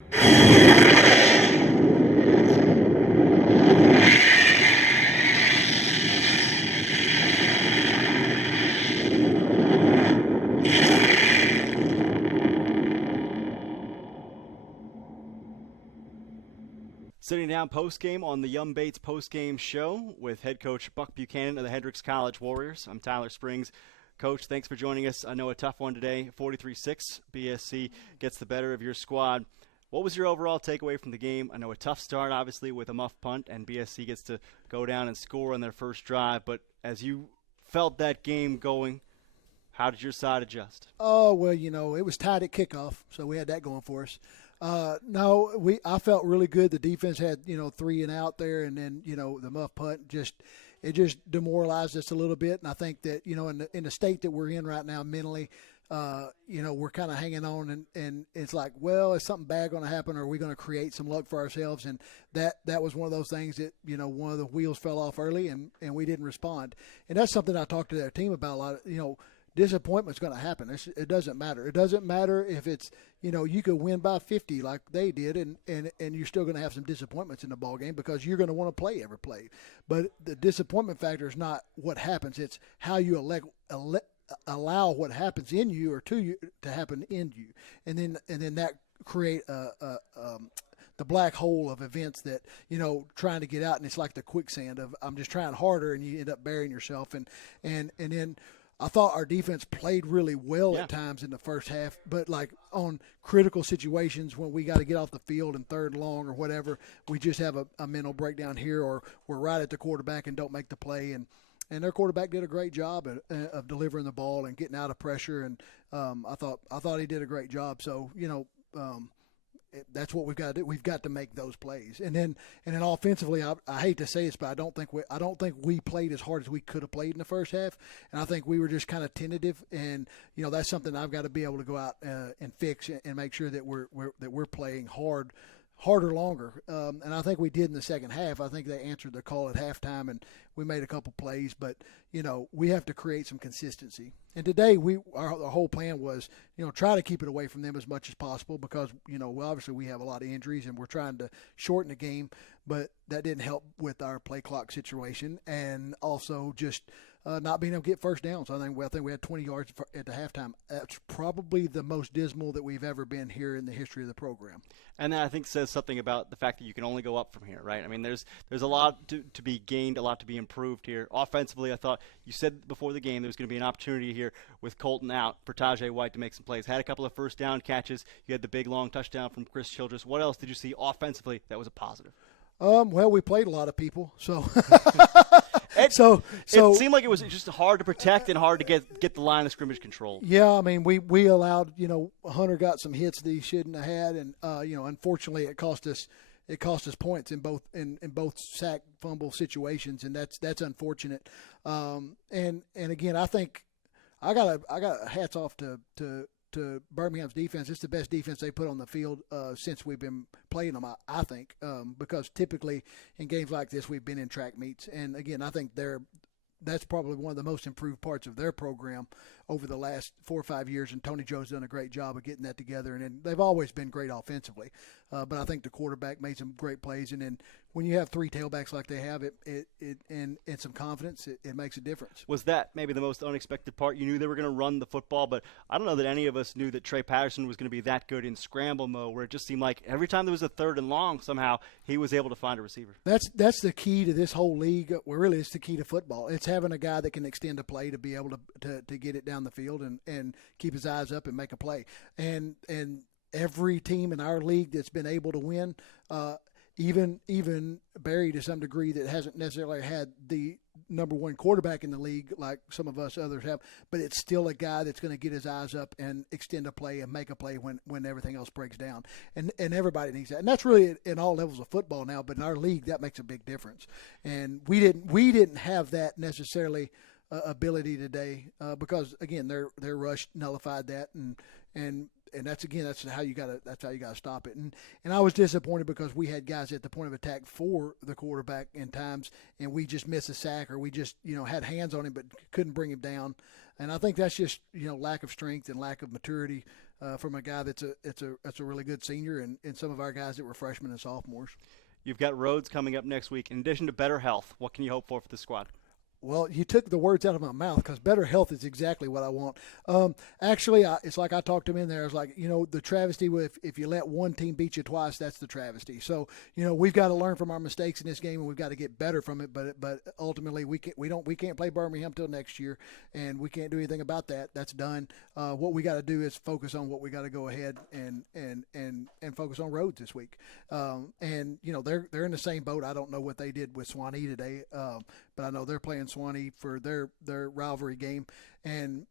Sitting down postgame on the Yum Bates postgame show with head coach Buck Buchanan of the Hendrix College Warriors. I'm Tyler Springs. Coach, thanks for joining us. I know a tough one today, 43-6. BSC gets the better of your squad. What was your overall takeaway from the game? I know a tough start, obviously, with a muff punt, and BSC gets to go down and score on their first drive. But as you felt that game going, how did your side adjust? Oh, well, it was tied at kickoff, so we had that going for us. I felt really good. The defense had, 3 and out there, and then, the muff punt it just demoralized us a little bit. And I think that, in the state that we're in right now mentally, we're kind of hanging on and it's like, well, is something bad going to happen, or are we going to create some luck for ourselves? And that was one of those things that, one of the wheels fell off early and we didn't respond. And that's something I talked to their team about a lot. Disappointment's going to happen. It doesn't matter. It doesn't matter if it's, you could win by 50 like they did, and you're still going to have some disappointments in the ball game because you're going to want to play every play. But the disappointment factor is not what happens. It's how you allow what happens in you or to you to happen in you. And then that create the black hole of events that, trying to get out, and it's like the quicksand of I'm just trying harder, and you end up burying yourself. And then I thought our defense played really well at times in the first half, but like on critical situations when we got to get off the field in third and long or whatever, we just have a mental breakdown here, or we're right at the quarterback and don't make the play. And their quarterback did a great job of delivering the ball and getting out of pressure. And I thought he did a great job. So, that's what we've got to do. We've got to make those plays, and then offensively, I hate to say this, but I don't think we played as hard as we could have played in the first half, and I think we were just kind of tentative, and that's something I've got to be able to go out and fix and make sure that we're playing harder longer, and I think we did in the second half. I think they answered the call at halftime, and we made a couple plays, but we have to create some consistency. And today, our whole plan was, try to keep it away from them as much as possible because, obviously we have a lot of injuries and we're trying to shorten the game, but that didn't help with our play clock situation, and also just not being able to get first downs. I think we had 20 yards at the halftime. That's probably the most dismal that we've ever been here in the history of the program. And that, I think, says something about the fact that you can only go up from here, right? I mean, there's a lot to be gained, a lot to be improved here. Offensively, I thought you said before the game there was going to be an opportunity here with Colton out for Tajay White to make some plays. Had a couple of first down catches. You had the big long touchdown from Chris Childress. What else did you see offensively that was a positive? Well, we played a lot of people, so it seemed like it was just hard to protect and hard to get the line of scrimmage control. Yeah, I mean, we allowed, Hunter got some hits that he shouldn't have had, and unfortunately it cost us points in both sack fumble situations, and that's unfortunate. And again, I think I got hats off to Birmingham's defense. It's the best defense they put on the field since we've been playing them, I think, because typically in games like this we've been in track meets. And, again, I think that's probably one of the most improved parts of their program over the last 4 or 5 years, and Tony Joe's done a great job of getting that together. And then they've always been great offensively, but I think the quarterback made some great plays. And then when you have 3 tailbacks like they have, and some confidence, it makes a difference. Was that maybe the most unexpected part? You knew they were going to run the football, but I don't know that any of us knew that Trey Patterson was going to be that good in scramble mode, where it just seemed like every time there was a third and long, somehow he was able to find a receiver. That's the key to this whole league. Well, really, it's the key to football. It's having a guy that can extend a play to be able to get it down the field and keep his eyes up and make a play. And every team in our league that's been able to win, even Barry to some degree, that hasn't necessarily had the number one quarterback in the league like some of us others have, but it's still a guy that's going to get his eyes up and extend a play and make a play when everything else breaks down. And everybody needs that. And that's really in all levels of football now, but in our league that makes a big difference. And we didn't have that necessarily ability today because again their rush nullified that, and that's how you got to stop it. And I was disappointed because we had guys at the point of attack for the quarterback in times, and we just missed a sack, or we just had hands on him but couldn't bring him down. And I think that's just lack of strength and lack of maturity from a guy that's a really good senior, and some of our guys that were freshmen and sophomores. You've got roads coming up next week. In addition to better health, what can you hope for the squad? Well, you took the words out of my mouth, because better health is exactly what I want. Actually, it's like I talked him in there. I was like, the travesty if you let one team beat you twice, that's the travesty. So, we've got to learn from our mistakes in this game, and we've got to get better from it. But ultimately, we can't play Birmingham till next year, and we can't do anything about that. That's done. What we got to do is focus on what we got to go ahead and focus on roads this week. And they're in the same boat. I don't know what they did with Swanee today, but I know they're playing Swanee for their rivalry game, and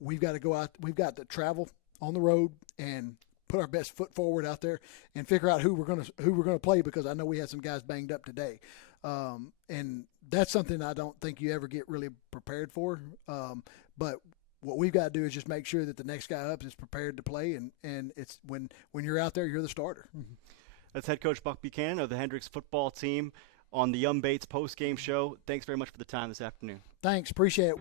we've got to go out. We've got to travel on the road and put our best foot forward out there and figure out who we're gonna play, because I know we had some guys banged up today, and that's something I don't think you ever get really prepared for. But what we've got to do is just make sure that the next guy up is prepared to play, and it's when you're out there, you're the starter. That's head coach Buck Buchanan of the Hendrix football team on the Young Bates post-game show. Thanks very much for the time this afternoon. Thanks. Appreciate it.